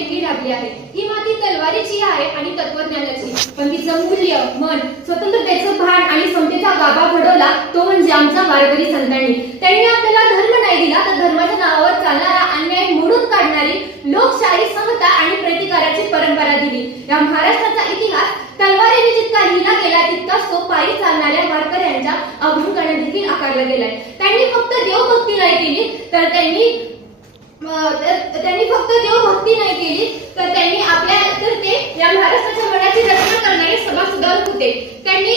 ठिणगी लागली आहे. ही माती तलवारीची आहे आणि तत्वज्ञानाची, पण तिचं मूल्य, मन, स्वतंत्रतेचं भान आणि समतेचा गाभा घडवला तो म्हणजे आमच्या वारकरी संतांनी. त्यांनी आपल्याला धर्म नाही दिला तर धर्माच्या नावावर चालणारा अन्याय मोडून काढणारी लोकशाही, समता आणि प्रतिकाराची परंपरा दिली. या महाराष्ट्राचा इतिहास तलवारीने जितका लिहिला गेला तितकाच तो पायी चालणाऱ्या वारकऱ्यांच्या अभंगाने देखील आकारला गेलाय. त्यांनी फक्त देवभक्ती नाही केली तर त्यांनी आपल्या तर ते या महाराष्ट्राच्या मनाची रचना करणारे सभासुधारक होते. त्यांनी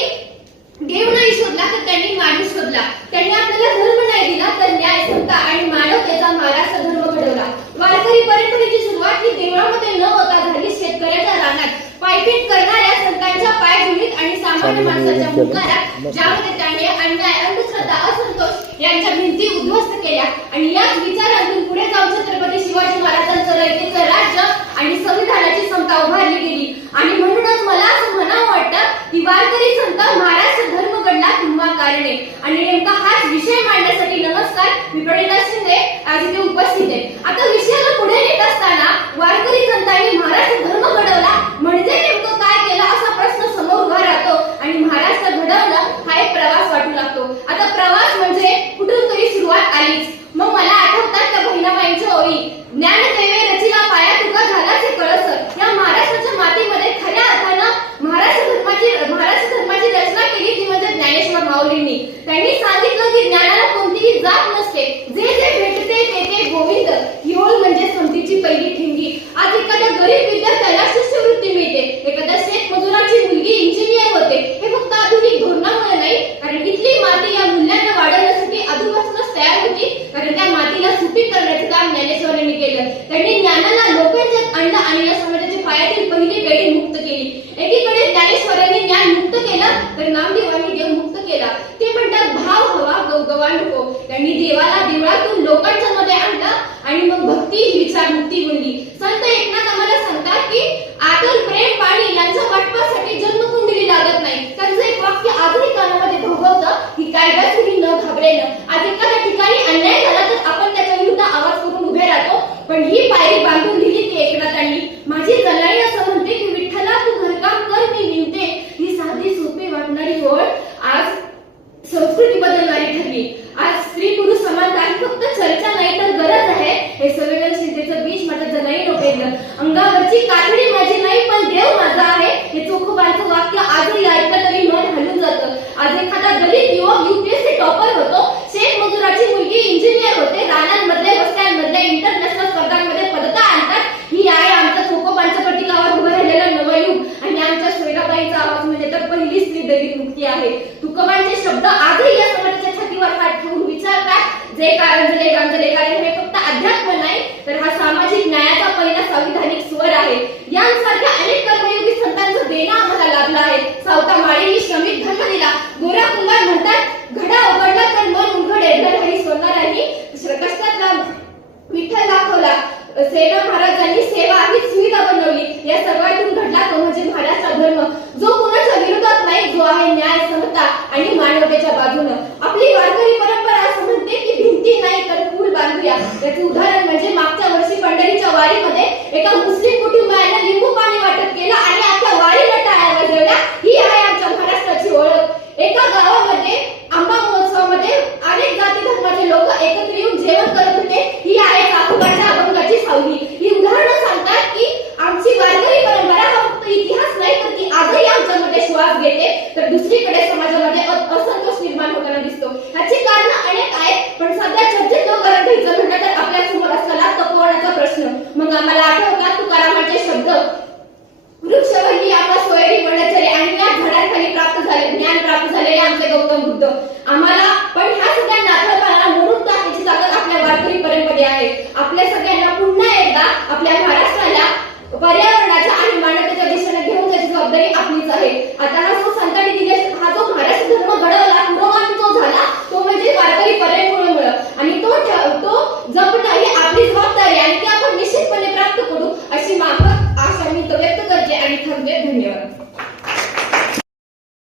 देव नाही शोधला तर त्यांनी माणूस शोधला. त्यांनी आपल्याला धर्म नाही दिला तर न्याय, समता आणि मानवतेचा महाराष्ट्र धर्म घडवला. वारकरी परंपरेची सुरुवात ही देवळामध्ये न होता झाली शेतकऱ्याच्या रानात पायपीट करणाऱ्या संतांच्या पायधुळीत आणि सामान्य माणसाच्या हुंकारात, ज्यामध्ये त्यांनी अन्याय, अंधश्रद्धा, असंतोष यांच्या भिंती उद्ध्वस्त केल्या आणि याच विचारातून पुढे जाऊन छत्रपती शिवाजी महाराजांचं रयतेचं राज्य आणि संविधानाची समता उभारली गेली. आणि म्हणूनच मला असं म्हणावं वाटतं की वारकरी संत महाराष्ट्र धर्म घडला किंवा कारणे. आणि नेमका हाच विषय मांडण्यासाठी नमस्कार, मी प्रणिता शिंदे आज इथे उपस्थित आहे. आता विषयाला पुढे नेत असताना वारकरी संतांनी महाराष्ट्र धर्म घडवला म्हणजे नेमकं काय केलं असा प्रश्न समोर उभा राहतो आणि महाराष्ट्र घडवणं हा एक प्रवास वाटू लागतो. आता प्रवास म्हणजे कुठून तरी सुरुवात आलीच. मग मला आठवतात त्या बहिणाबाईंच्या ओळी, ज्ञानदेवे रचिला पाया तुका झालाच हे कळस. या महाराष्ट्राच्या मातीमध्ये खऱ्या अर्थानं महाराष्ट्र धर्माची रचना केली ती म्हणजे ज्ञानेश्वर माऊलींनी. त्यांनी सांगितलं की ज्ञानाला कोणतीही जात नसते, जे जे भेटते ते ते गोविंद. ही ओळ म्हणजे समतीची पहिली ठिणगी. आज एखाद्या गरीब विद्यार्थ्याला शिष्यवृत्ती मिळते, एखाद्या शेतमजुराची मुलगी इंजिनियर होते. हे फक्त आधुनिक धोरणामुळे नाही, कारण इथली माती या मूल्यांना वाढवण्यासाठी आधीपासूनच तयार होती, कारण त्या मातीला सुपीक करण्याचं काम ज्ञानेश्वरांनी केलं. त्यांनी ज्ञानाला लोकांच्यात आणलं आणि या समाजाच्या पायातील पहिली बेडी मुक्त केली. एकीकडे ज्ञानेश्वरांनी ज्ञान मुक्त केलं तर नामदेवांनी देव मुक्त केला. ते म्हणतात भाव हवा गवगवा नको. त्यांनी देवाला देवळातून लोकांच्या मध्ये आणलं आणि मग भक्ती विचार मुक्ती बनली. संत एकनाथ आम्हाला सांगतात की आतून प्रेम पाणी यांच्या वाटपासाठी जन्मकुंडली लागत नाही. त्यांचं एक वाक्य आजही कानामध्ये भोगवतं की काय गं न घाबरेन. आज एखाद्या ठिकाणी अन्याय झाला तर आपण त्याच्या विरुद्ध आवाज करून उभे राहतो, पण ही पायरी बांधून दिली ती एकनाथांनी. माझी जनाई असं म्हणते की विठ्ठला तू घरकाम कर मी विनते. ही साधी सोपी वाटणारी ओळ आज संस्कृती बदलणारी ठरली. आज स्त्री पुरुष समानता ही फक्त चर्चा नाही तर गरज आहे. हे संवेदनशीलतेचं बीज माझ्या जनाईनं पेरलं. अंगावरची कातडी माझी नाही पण देव माझा आहे. हे चोखोबांचं वाक्य आजही ऐकलं तरी मन हलून जातं. आज एखादा दलित युवक युपीएससी टॉपर होतो, शेतमजुराची मुलगी इंजिनियर होते, रानांमधले वस्त्यांमधल्या इंटरनॅशनल स्पर्धांमध्ये पदकं आणतात. ही आहे आमच्या चोखोबांच्या पटिकावर उभं राहिलेलं नवयुग. आणि आमच्या सोयराबाईचा आवाज म्हणजे तर पहिली स्त्री दलित मुक्ती आहे. तुकोबांचे शब्द आजही या समाजाच्या छातीवर हात ठेवून विचारतात, जे कारंजले गांजले. कारण हे फक्त अध्यात्म नाही तर हा सामाजिक न्यायाचा पहिला संविधानिक स्वर आहे. यांसारख्या अनेक कर्मयोगी संतांचं देणं आम्हाला लाभलं आहे. सावता माळेंनी श्रमिक धर्म दिला. गोरा कुंभार म्हणतात घडा उघडला तर मन उघडे. हरी सोनारांनी कष्टातला विठ्ठल दाखवला. सेना महाराजांनी सेवा ही सुविधा बनवली. या सर्वातून घडला तो म्हणजे महाराष्ट्र धर्म, जो कोणाच्या विरोधात नाही, जो आहे न्याय, समता आणि मानवतेच्या बाजूनं. आपली वारकरी परंपरा असं म्हणते की भिंती नाही तर पूल बांधूया. त्याचं उदाहरण म्हणजे मागच्या वर्षी पंढरीच्या वारी